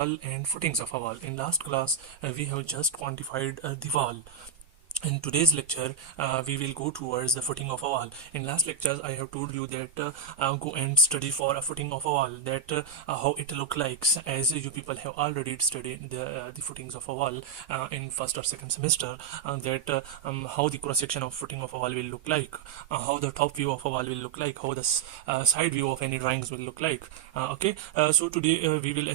wall and footings of a wall. In last class, we have just quantified the wall. In today's lecture, we will go towards the footing of a wall. In last lectures, I have told you that go and study for a footing of a wall, that how it look like, as you people have already studied the footings of a wall in first or second semester, that how the cross section of footing of a wall will look like, how the top view of a wall will look like, how the side view of any drawings will look like. Okay, so today we will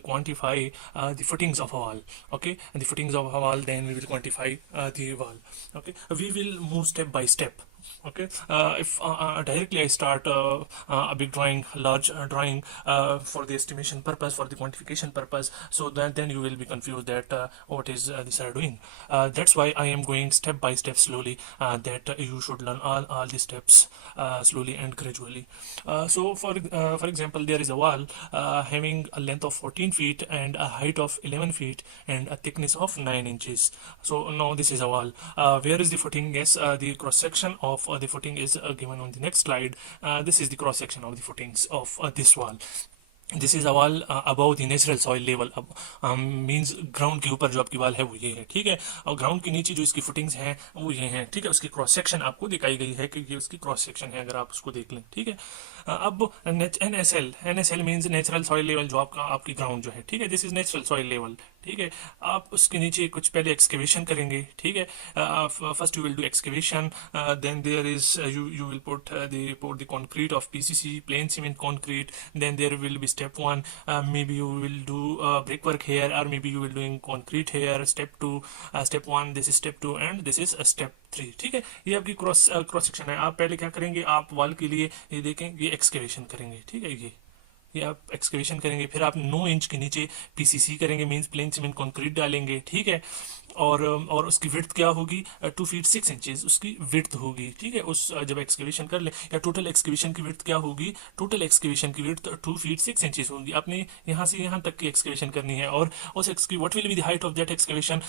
quantify the footings of a wall. Okay, and the footings of a wall, then we will quantify the wall. Okay, we will move step by step. Okay, if directly I start a big drawing, large drawing for the estimation purpose, for the quantification purpose, so then you will be confused that what is this are doing. That's why I am going step by step slowly, that you should learn all the steps slowly and gradually. So for example, there is a wall having a length of 14 feet and a height of 11 feet and a thickness of 9 inches. So now this is a wall. Where is the footing? Yes, the cross section of the footing is given on the next slide. This is the cross section of the footings of this wall. This is a wall about the natural soil level. अब means ground के ऊपर जो आपकी wall है वो ये है, ठीक है. और ग्राउंड के नीचे जो इसकी फुटिंग्स हैं वो ये हैं, ठीक है. उसकी क्रॉस सेक्शन आपको दिखाई गई है कि ये उसकी क्रॉस सेक्शन है, अगर आप उसको देख लें, ठीक है. अब N S L means natural soil level, जो आपकी ग्राउंड जो है, ठीक है. This is natural soil level, ठीक है. आप उसके नीचे कुछ पहले एक्सकेवेशन करेंगे, ठीक है. First you will do excavation, then there is you will put the concrete of PCC, plain cement concrete. Then there will be step 1, maybe you will do brickwork here, or maybe you will doing concrete here. Step 2, step 1, this is step 2, and this is step 3, ठीक है. ये आपकी cross section है. आप पहले क्या करेंगे, आप वॉल के लिए ये देखें, ये एक्सकेवेशन करेंगे, ठीक है. ये आप एक्सकेवेशन करेंगे, फिर आप 9 इंच के नीचे पीसीसी करेंगे, मींस प्लेन सीमेंट कंक्रीट डालेंगे, ठीक है. और उसकी विड्थ क्या होगी, 2 फीट 6 इंचेस उसकी विड्थ होगी, ठीक है. उस जब एक्सकेवेशन कर ले, या टोटल एक्सकेवेशन की विड्थ क्या होगी, टोटल एक्सकेवेशन की विड्थ 2 फीट 6 इंचेस होगी. आपने यहाँ से यहाँ तक की एक्सकेवेशन करनी है. और उस what will be the height of that excavation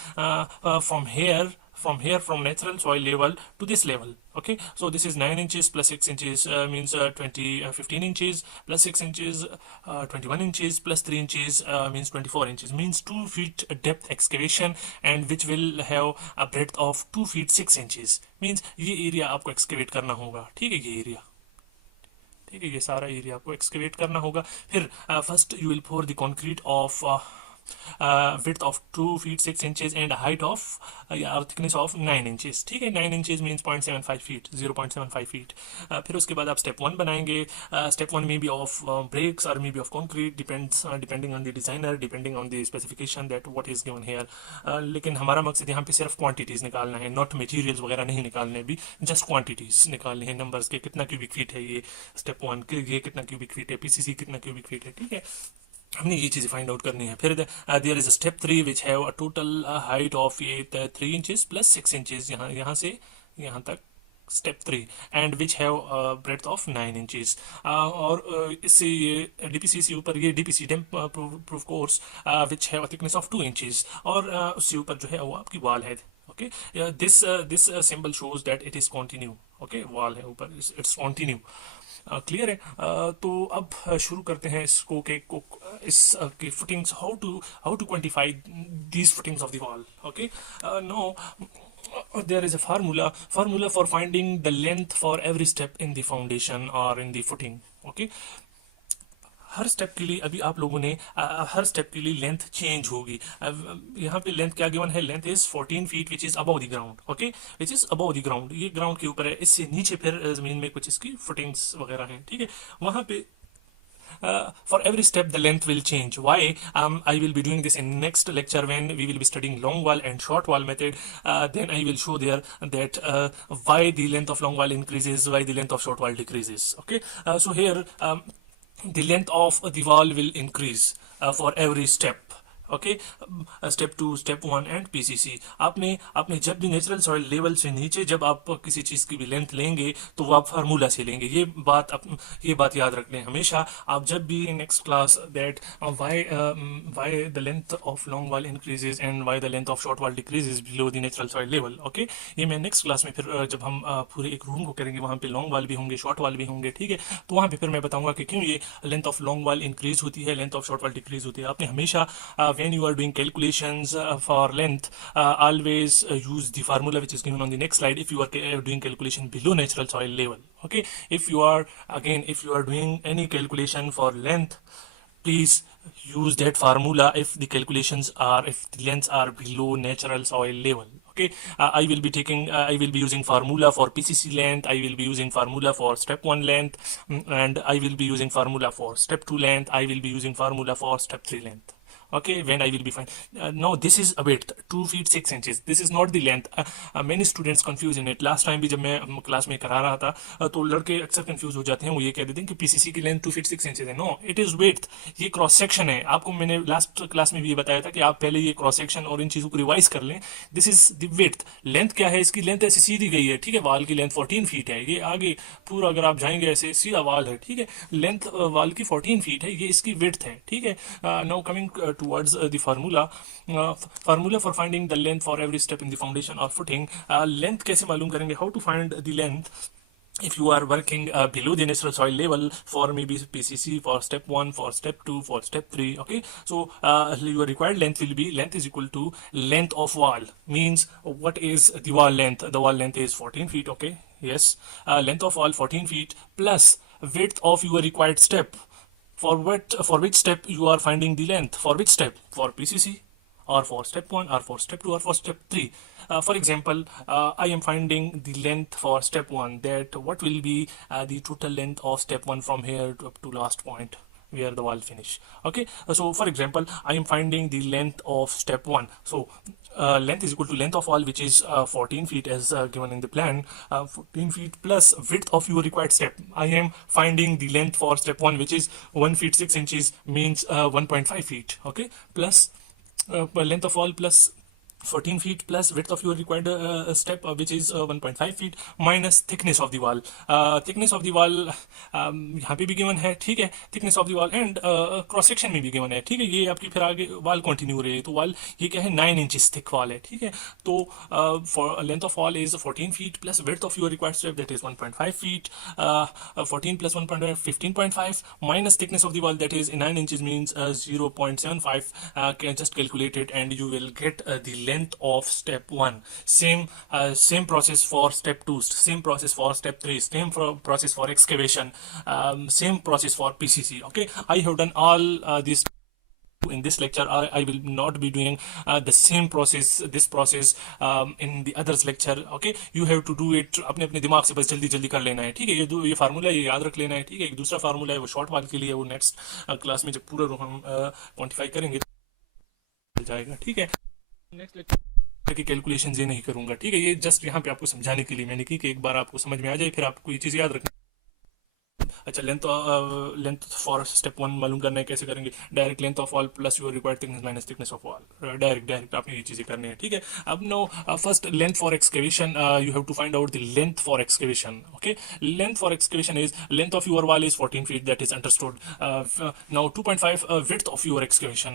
from natural soil level to this level. Okay, so this is 9 inches plus 6 inches means 15 inches plus 6 inches 21 inches plus 3 inches means 24 inches, means 2 feet depth excavation, and which will have a breadth of 2 feet 6 inches. means ये area आपको excavate करना होगा, ठीक है. ये area, ठीक है, ये सारा एरिया आपको एक्सकेवेट करना होगा. फिर first you will pour the concrete of width of 2 feet 6 inches and a height of thickness of 9 inches, ठीक है. 9 inches means 0.75 feet, 0.75 feet. फिर उसके बाद आप step 1 बनाएंगे. step 1 may be of bricks or maybe of concrete, depending on the designer, depending on the specification that what is given here. लेकिन हमारा मकसद यहाँ पे सिर्फ क्वांटिटीज निकालना है, नॉट मटेरियल्स वगैरह नहीं निकालने, भी जस्ट क्वांटिटीज निकालनी है, नंबर्स के, कितना क्यूबिक फीट है ये step 1 के, ये कितना क्यूबिक फीट है, पीसीसी कितना क्यूबिक फीट है, ठीक है. हमने ये चीज़ें फाइंड आउट करनी है. फिर there is step 3 which have a total height of ये 3 इंचेस प्लस 6 इंचेस, यहाँ से यहाँ तक step 3, and which have breadth of 9 inches. और इससे ये डीपीसीसी ऊपर, ये DPC dam proof course which have thickness of 2 inches, और उससे ऊपर जो है वो आपकी वॉल है. Okay, this symbol shows that it is continue. Okay, wall है ऊपर, इट्स कॉन्टिन्यू. क्लियर है. तो अब शुरू करते हैं इसको के इस की footings, how to quantify these footings of the wall. Okay, now there is a formula for finding the length for every step in the foundation or in the footing. Okay, her step के लिए अभी आप लोगों ने हर step के लिए length change होगी. यहाँ पे लेंथ क्या गिवन है, length is 14 feet which is above the ground. Okay, which is above the ground, ये ग्राउंड के ऊपर है. इससे नीचे फिर जमीन में कुछ इसकी फुटिंग्स वगैरह हैं, ठीक है. वहाँ पे for every step the length will change. Why? I will be doing this in next lecture when we will be studying long wall and short wall method. Then I will show there that why the length of long wall increases, why the length of short wall decreases. Okay, so here the length of the wall will increase for every step. Okay, step 2, step 1 and PCC. आपने आपने जब भी natural soil level से नीचे जब आप किसी चीज़ की भी लेंथ लेंगे तो वो आप फार्मूला से लेंगे। ये बात याद रख लें हमेशा। आप जब भी in next class that why the length of long wall increases and why the length of short wall decreases below the natural soil level. Okay, ये मैं नेक्स्ट क्लास में फिर जब हम पूरे एक रूम को करेंगे, वहाँ पे लॉन्ग वाल भी होंगे, शॉर्ट वाल भी होंगे, ठीक है। तो वहाँ पे फिर मैं बताऊंगा कि क्यों ये लेंथ ऑफ लॉन्ग वाल इंक्रीज होती है, लेंथ ऑफ शॉर्ट वाल डिक्रीज होती है। आपने हमेशा when you are doing calculations for length, always use the formula which is given on the next slide if you are doing calculation below natural soil level. Okay, if you are doing any calculation for length, please use that formula if the lengths are below natural soil level. Okay, I will be using formula for PCC length, I will be using formula for step 1 length, and I will be using formula for step 2 length, I will be using formula for step 3 length. Okay, when I will be fine. Now this is a width 2 feet 6 inches, this is not the length. Many students confuse in it. Last time भी जब मैं class में करा रहा था तो लड़के अक्सर कंफ्यूज हो जाते हैं, वो ये कह देते हैं कि पीसीसी की लेंथ 2 feet 6 inches है। नो, इट इज width, ये क्रॉस सेक्शन है। आपको मैंने लास्ट क्लास में भी ये बताया था कि आप पहले ये क्रॉस सेक्शन और इन चीज़ों को रिवाइज कर लें। This is the width। Length क्या है इसकी? लेंथ ऐसे सीधी गई है, ठीक है। वाल की लेंथ 14 फीट है, ये आगे पूरा अगर आप जाएंगे ऐसे सीधा वाल है, ठीक है। लेंथ वाल की 14 फीट है, ये इसकी width है, ठीक है। Now coming towards the formula for finding the length for every step in the foundation or footing. Length कैसे मालूम करेंगे? How to find the length if you are working below the natural soil level for maybe PCC for step 1, for step 2, for step 3. Okay, so your required length will be length is equal to length of wall. Means what is the wall length? The wall length is 14 feet. Okay, yes, length of wall 14 feet plus width of your required step. For which step you are finding the length? For which step? For PCC or for step 1 or for step 2 or for step 3. For example, I am finding the length for step 1, that what will be the total length of step 1 from here to up to last point where the wall finish. Okay, so for example, I am finding the length of step 1. So length is equal to length of wall, which is 14 feet as given in the plan, 14 feet plus width of your required step. I am finding the length for step 1, which is 1 feet 6 inches, means 1.5 feet. Okay, plus length of wall plus 14 feet plus width of your required step, which is 1.5 feet, minus thickness of the wall. Thickness of the wall यहाँ पे भी given है, ठीक है। thickness of the wall and cross section में भी given है, ठीक है। ये आपकी फिर आगे wall continue रही है, तो wall ये क्या है 9 inches thick wall है, ठीक है। तो for length of wall is 14 feet plus width of your required step, that is 1.5 feet. 14 plus 1.5 15.5 minus thickness of the wall, that is 9 inches, means 0.75. Just calculate it and you will get the length of step 1. Same process for step 2, same process for step 3, same process for excavation, same process for PCC. Okay, I have done all these in this lecture. I will not be doing this process in the others lecture. Okay, you have to do it अपने अपने दिमाग से बस जल्दी जल्दी कर लेना है, ठीक है। ये फार्मूला ये याद रख लेना है, ठीक है। एक दूसरा फार्मूला है वो शॉर्ट वाल के लिए, वो नेक्स्ट क्लास में जब पूरा हम क्वांटिफाई करेंगे तो जाएगा, ठीक है। नेक्स्ट लेक्चर की कैलकुलेशन ये नहीं करूंगा, ठीक है। ये जस्ट यहाँ पे आपको समझाने के लिए मैंने की कि एक बार आपको समझ में आ जाए, फिर आपको ये चीज़ याद रखनी। अच्छा, लेंथ फॉर स्टेप 1 मालूम करना है, कैसे करेंगे? Direct length of wall plus your required thickness minus thickness of wall. Direct आपने ये चीज़ें करनी है, ठीक है। अब now first length for excavation, you have to find out the length for excavation. Okay, length for excavation is length of your wall is 14 feet, that is understood. Now 2.5 width of your excavation.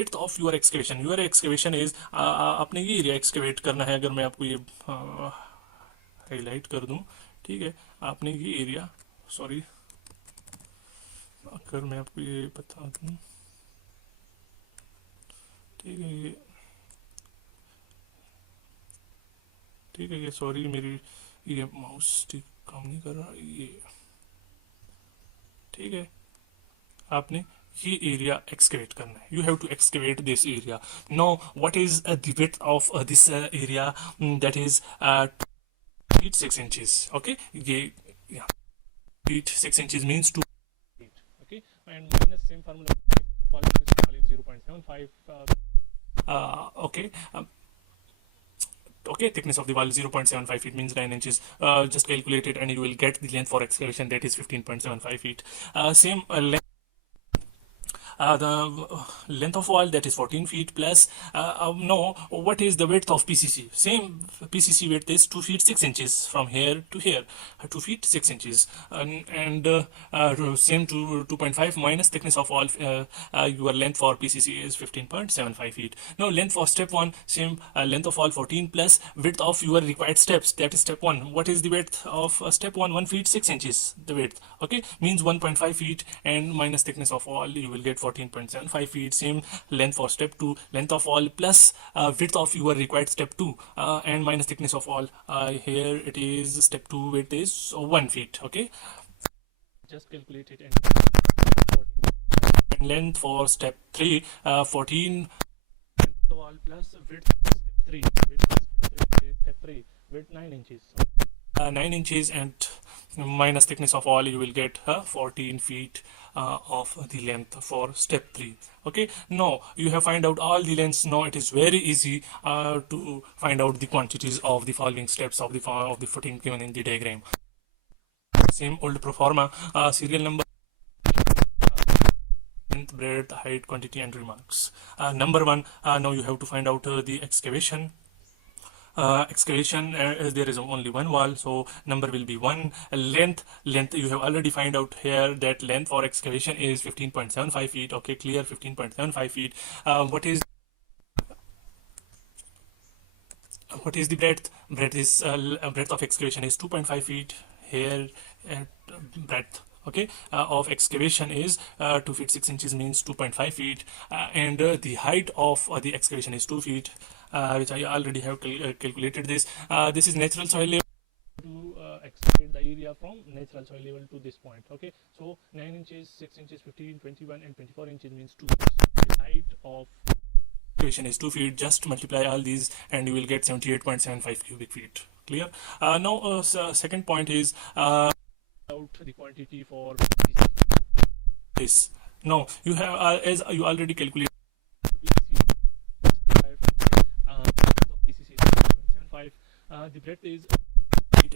Width of your excavation is आपने ये area excavate करना है। अगर मैं आपको ये highlight कर दूं, ठीक है। आपने ये एरिया, सॉरी, अगर मैं आपको ये बता दूं, ठीक है, ये सॉरी मेरी ये माउस ठीक काम नहीं कर रहा, ये ठीक है। आपने ये एरिया एक्सकेवेट करना है, you have to excavate this area. Now what is the width of this area? That is 6 inches. Okay, ये feet 6 inches means 2 feet. Okay, and minus same formula is 0.75. Okay. Okay, thickness of the wall 0.75 feet, means 9 inches. Just calculate it and you will get the length for excavation, that is 15.75 feet. Same length the length of wall, that is 14 feet, plus no, what is the width of PCC? Same, PCC width is 2 feet 6 inches from here to here, 2 feet 6 inches, and same to 2.5 minus thickness of wall. Your length for PCC is 15.75 feet. Now length for step 1, same, length of wall 14 plus width of your required steps, that is step 1. What is the width of step 1? 1 feet 6 inches, the width, okay, means 1.5 feet, and minus thickness of wall, you will get 14.75 feet. Same length for step 2, length of wall plus width of your required step 2, and minus thickness of wall. Here it is step 2 width is 1 feet, okay, just calculate it. And length for step 3, 14 length of the wall plus width of step 3, width 9 inches, so 9 inches, and minus thickness of wall, you will get 14 feet of the length for step 3. Okay, now you have find out all the lengths. Now it is very easy to find out the quantities of the following steps of the footing given in the diagram. Same old pro forma, serial number, length, breadth, height, quantity, and remarks. Number 1, now you have to find out the excavation. Excavation, there is only one wall, so number will be 1. Length you have already find out here that length for excavation is 15.75 feet, okay, clear, 15.75 feet. What is the breadth? Breadth of excavation is 2.5 feet. Here breadth, okay, of excavation is 2 feet 6 inches, means 2.5 feet, and the height of the excavation is 2 feet, which I already have calculated this. This is natural soil level to excavate the area from natural soil level to this point, okay, so 9 inches, 6 inches, 15, 21 and 24 inches means 2 feet. The height of excavation is 2 feet. Just multiply all these and you will get 78.75 cubic feet. Clear? Now second point is out the quantity for this. Now you have as you already calculated the breadth is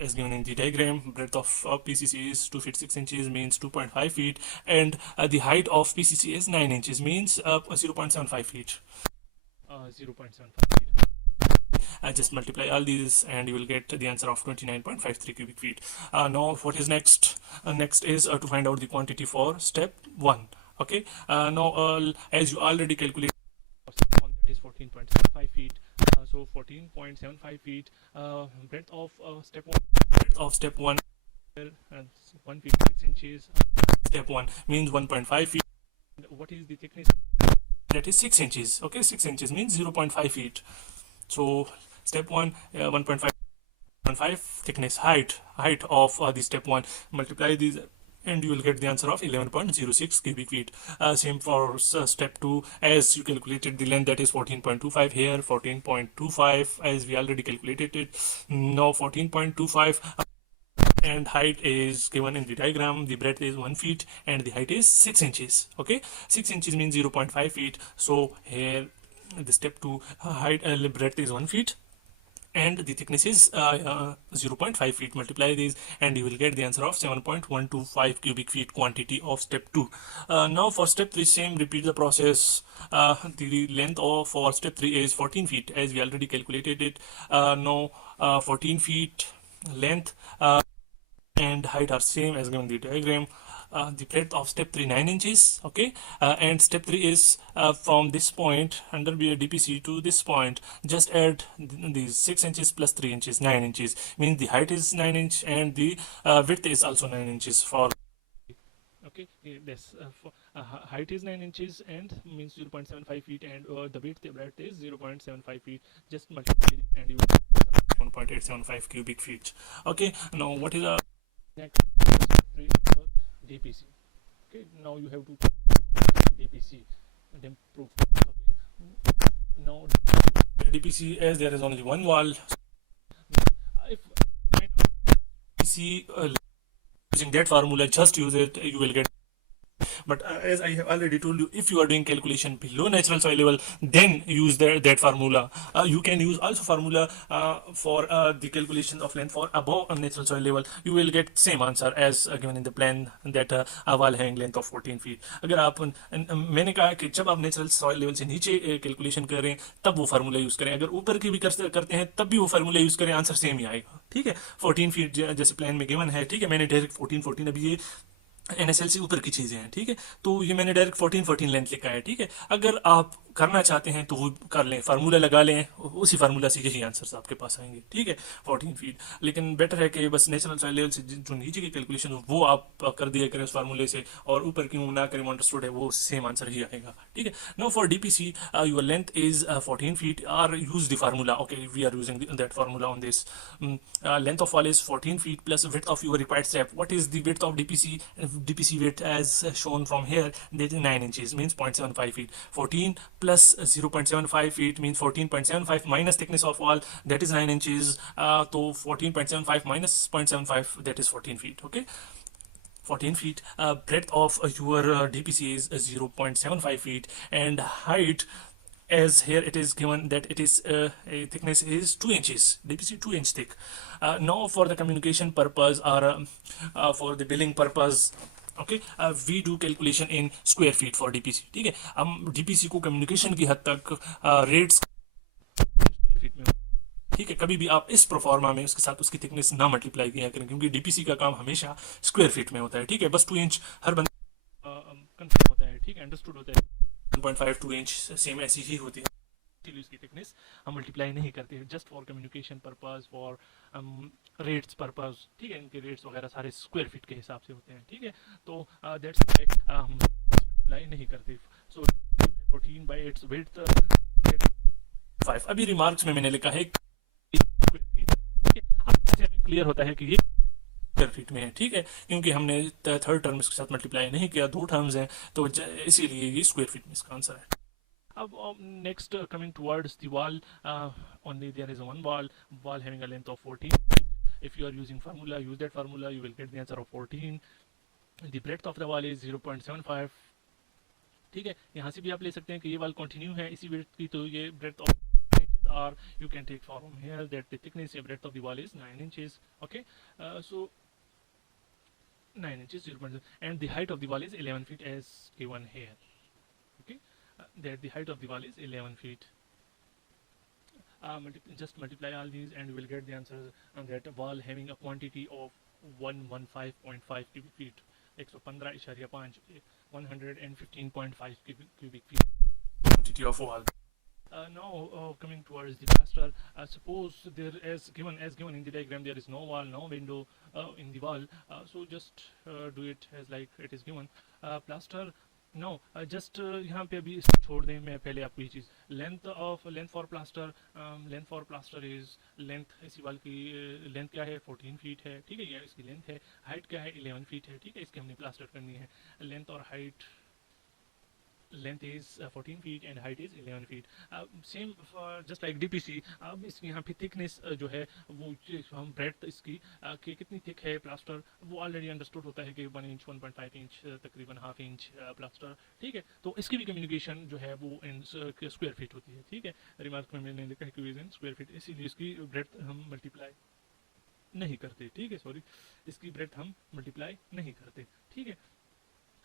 as given in the diagram. Breadth of PCC is 2 feet 6 inches, means 2.5 feet, and the height of PCC is 9 inches, means 0.75 feet. 0.75 feet. Just multiply all these and you will get the answer of 29.53 cubic feet. Now what is next? Next is to find out the quantity for step 1. Okay, now as you already calculated, step 1, that is 14.75 feet, so 14.75 feet, breadth of step 1, step 1 1 feet 6 inches, step 1 means 1.5 feet. And what is the thickness? That is 6 inches, okay, 6 inches means 0.5 feet. So step 1, 1.5 thickness, height of the step 1, multiply these and you will get the answer of 11.06 cubic feet. Same for step 2, as you calculated the length, that is 14.25, here 14.25 as we already calculated it. Now 14.25 and height is given in the diagram. The breadth is 1 feet and the height is 6 inches, okay, 6 inches means 0.5 feet. So here the step 2, height breadth is 1 feet and the thickness is 0.5 feet. Multiply these and you will get the answer of 7.125 cubic feet quantity of step 2. Now for step 3, same, repeat the process. The length of for step 3 is 14 feet as we already calculated it. Now 14 feet length and height are same as given in the diagram. The breadth of step 3 9 inches, okay, and step 3 is from this point under DPC to this point, just add these 6 inches plus 3 inches, 9 inches, means the height is 9 inch and the width is also 9 inches for, okay, this height is 9 inches and means 0.75 feet, and the breadth is 0.75 feet. Just multiply and you will 1.875 cubic feet. Okay, now what is the next? DPC. Okay, now you have to DPC and then proof. Okay. Now DPC, as there is only one wall, if DPC using that formula, just use it, you will get but as I have already told you, if you are doing calculation below natural soil level, then use that formula. You can use also formula for the calculation of length for above natural soil level. You will get same answer as given in the plan, that a wall having length of 14 feet. अगर आप मैंने कहा कि जब आप natural soil level से नीचे calculation करें तब वो फार्मूला यूज करें, अगर ऊपर की भी करते हैं तब भी वो फार्मूला यूज करें, आंसर सेम ही आएगा। ठीक है, 14 फीट जैसे प्लान में गिवन है। ठीक है, मैंने डायरेक्ट 14 अभी ये एनएसएल से ऊपर की चीजें हैं। ठीक है, तो ये मैंने डायरेक्ट 14 लेंथ लिखा है। ठीक है, अगर आप करना चाहते हैं तो वो कर लें, फार्मूला लगा लें, उसी फार्मूला से यही आंसर्स आपके पास आएंगे। ठीक है, 14 फीट। लेकिन बेटर है कि बस नेचुरल सॉइल लेवल से जो नीचे की कैलकुलेशन हो वो आप कर दिया करें उस फार्मूले से, और ऊपर की ना करें, अंडरस्टूड है, वो सेम आंसर ही आएगा। ठीक है, now for DPC your length is 14 feet are use the formula. Okay, we are using that formula on this. Length of wall is 14 feet plus width of your required step. What is the width of DPC? DPC width as shown from here, that is 9 inches, means 0.75 feet. 14 plus 0.75 feet means 14.75 minus thickness of wall, that is 9 inches. So 14.75 minus 0.75, that is 14 feet. Okay, 14 feet. Breadth of your DPC is 0.75 feet, and height, as here it is given that it is a thickness is 2 inches, DPC 2 inch thick. Now for the communication purpose, or for the billing purpose, okay, we do calculation in square feet for DPC. ठीक है, हम DPC को communication की हद तक rates square feet में। ठीक है, कभी भी आप इस प्रोफॉर्मा में उसके साथ उसकी थिकनेस ना मल्टीप्लाई किया करें, क्योंकि डीपीसी का काम हमेशा स्क्वायर फीट में होता है। ठीक है, बस 2 इंच हर बंदे कंफर्म होता है। ठीक है, अंडरस्टूड होता है। 1.5 2 इंच सेम ऐसी ही होती है, इसकी थिकनेस हम मल्टीप्लाई नहीं करते हैं, just for communication purpose, for rates purpose. ठीक है, इनके रेट्स वगैरह सारे स्क्वायर फीट के हिसाब से होते हैं। ठीक है, तो दैट्स व्हाई हम मल्टीप्लाई नहीं करते। सो 14 बाई इट्स विड्थ 5। अभी रिमार्क्स में मैंने लिखा है स्क्वायर फीट। ठीक है, अब इससे हमें क्लियर होता है कि ये स्क्वायर फीट में है। ठीक है, क्योंकि हमने थर्ड टर्म इसके साथ मल्टीप्लाई नहीं किया, दो टर्म्स हैं, तो इसीलिए ये स्क्वायर फीट में इसका आंसर है। Next, coming towards the wall, only there is one wall having a length of 14 feet. If you are using formula, use that formula, you will get the answer of 14. The breadth of the wall is 0.75. ठीक है, यहाँ से भी आप ले सकते हैं कि ये wall continue है इसी breadth की, तो ये breadth of inches, or you can take from here that the thickness and breadth of the wall is 9 inches. Okay, so 9 inches 0.0, and the height of the wall is 11 feet as given here. Okay, that the height of the wall is 11 feet. Just multiply all these and you will get the answers on that wall having a quantity of 115.5 cubic feet, 115.5 115.5 cubic feet quantity of wall. Now coming towards the plaster, suppose there as given in the diagram, there is no wall, no window in the wall, so just do it as like it is given. Plaster, know just यहाँ पे अभी इसको छोड़ दें, मैं पहले आपको ये चीज़ length for plaster is length, इसी वाल की लेंथ क्या है 14 फीट है। ठीक है, ये इसकी लेंथ है। हाइट क्या है 11 फीट है। ठीक है, इसकी हमने प्लास्टर करनी है। लेंथ और height, length is 14 feet and height is 11 feet, same just like DPC. अब इसकी यहाँ पे थिकनेस जो है वो हम ब्रेड्थ इसकी कि कितनी थिक है प्लास्टर, वो ऑलरेडी अंडरस्टूड होता है कि 1 इंच 1.5 इंच तकरीबन हाफ इंच प्लास्टर। ठीक है, तो इसकी भी कम्युनिकेशन जो है वो इन स्क्वायर फीट होती है। ठीक है, रिमार्क में मैंने लिखा है कि इन स्क्वायर फीट, इसीलिए इसकी ब्रेड्थ हम मल्टीप्लाई नहीं करते। ठीक है, सॉरी, इसकी ब्रेड्थ हम मल्टीप्लाई नहीं करते। ठीक है,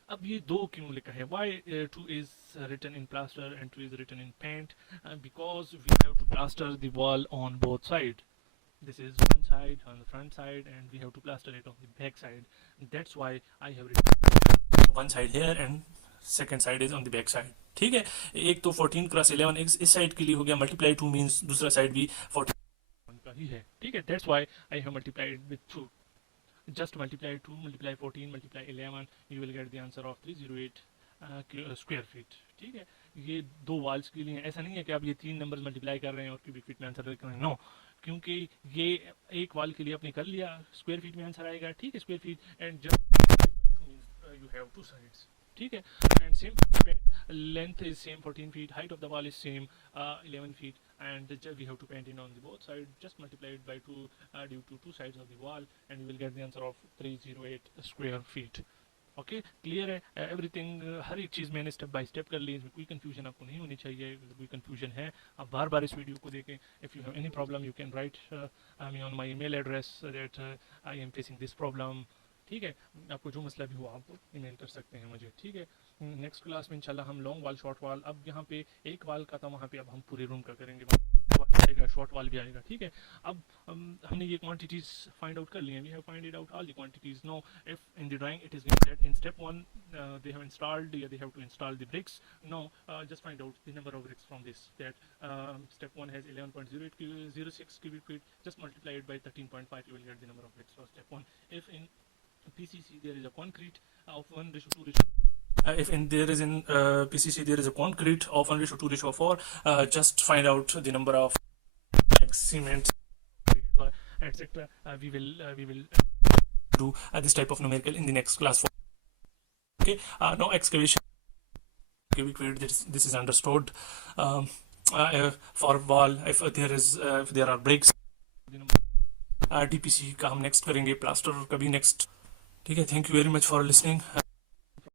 अब ये दो क्यों लिखा है? Why 2 is written in plaster and 2 is written in paint? Because we have to plaster the wall on both sides. This is one side on the front side and we have to plaster it on the back side. That's why I have written one side here and second side is on the back side. ठीक है, एक तो 14 cross 11 इस side के लिए हो गया, multiply 2 means दूसरा साइड भी 14 का ही है। ठीक है, that's why I have multiplied with 2. Just multiply 2, multiply 14, multiply 11, you will get the answer of 308 square feet. ठीक है, ये दो वॉल्स के लिए। ऐसा नहीं है कि आप ये तीन नंबर्स मल्टीप्लाई कर रहे हैं और क्यूबिक फीट में आंसर लिख रहे हैं, नो, क्योंकि ये एक वॉल के लिए आपने कर लिया, स्क्वायर फीट में आंसर आएगा। ठीक है, square feet and just you have two sides. ठीक है, and same length is same 14 feet, height of the wall is same 11 feet, and we have to paint in on the both sides. Just multiply it by 2 due to two sides of the wall and you will get the answer of 308 square feet. Okay clear है everything, हर एक चीज़ मैंने step by step कर ली, इसमें कोई confusion आपको नहीं होनी चाहिए। अगर कोई कंफ्यूजन है आप बार बार इस वीडियो को देखें। If you have any problem you can write me on my email address that I am facing this problem. ठीक है, आपको जो मसला भी हो आप ईमेल कर सकते हैं मुझे। ठीक है, नेक्स्ट क्लास में इंशाल्लाह हम लॉन्ग वाल शॉर्ट वाल, अब यहाँ पे एक वाल का था वहाँ पे अब हम पूरे रूम का करेंगे, आएगा शॉर्ट वाल भी आएगा। ठीक है, अब हमने ये क्वांटिटीज फाइंड आउट कर लिए हैं, we have find it out all the quantities. Now if in the drawing it is given that in step 1 they have installed, yeah, they have to install the bricks. No, just find out the number of bricks from this, that step 1 has 11.0806 cubic feet, just multiply it by 13.5, you will get the number of bricks for step 1. If in PCC there is a concrete of 1:2:, if in there is in PCC there is a concrete of 1:2:4, just find out the number of cement, etc. We will do this type of numerical in the next class. Okay, no excavation cubic feet, this is understood. For wall, if there are bricks, DPC का हम next करेंगे, plaster का भी next. ठीक है, thank you very much for listening.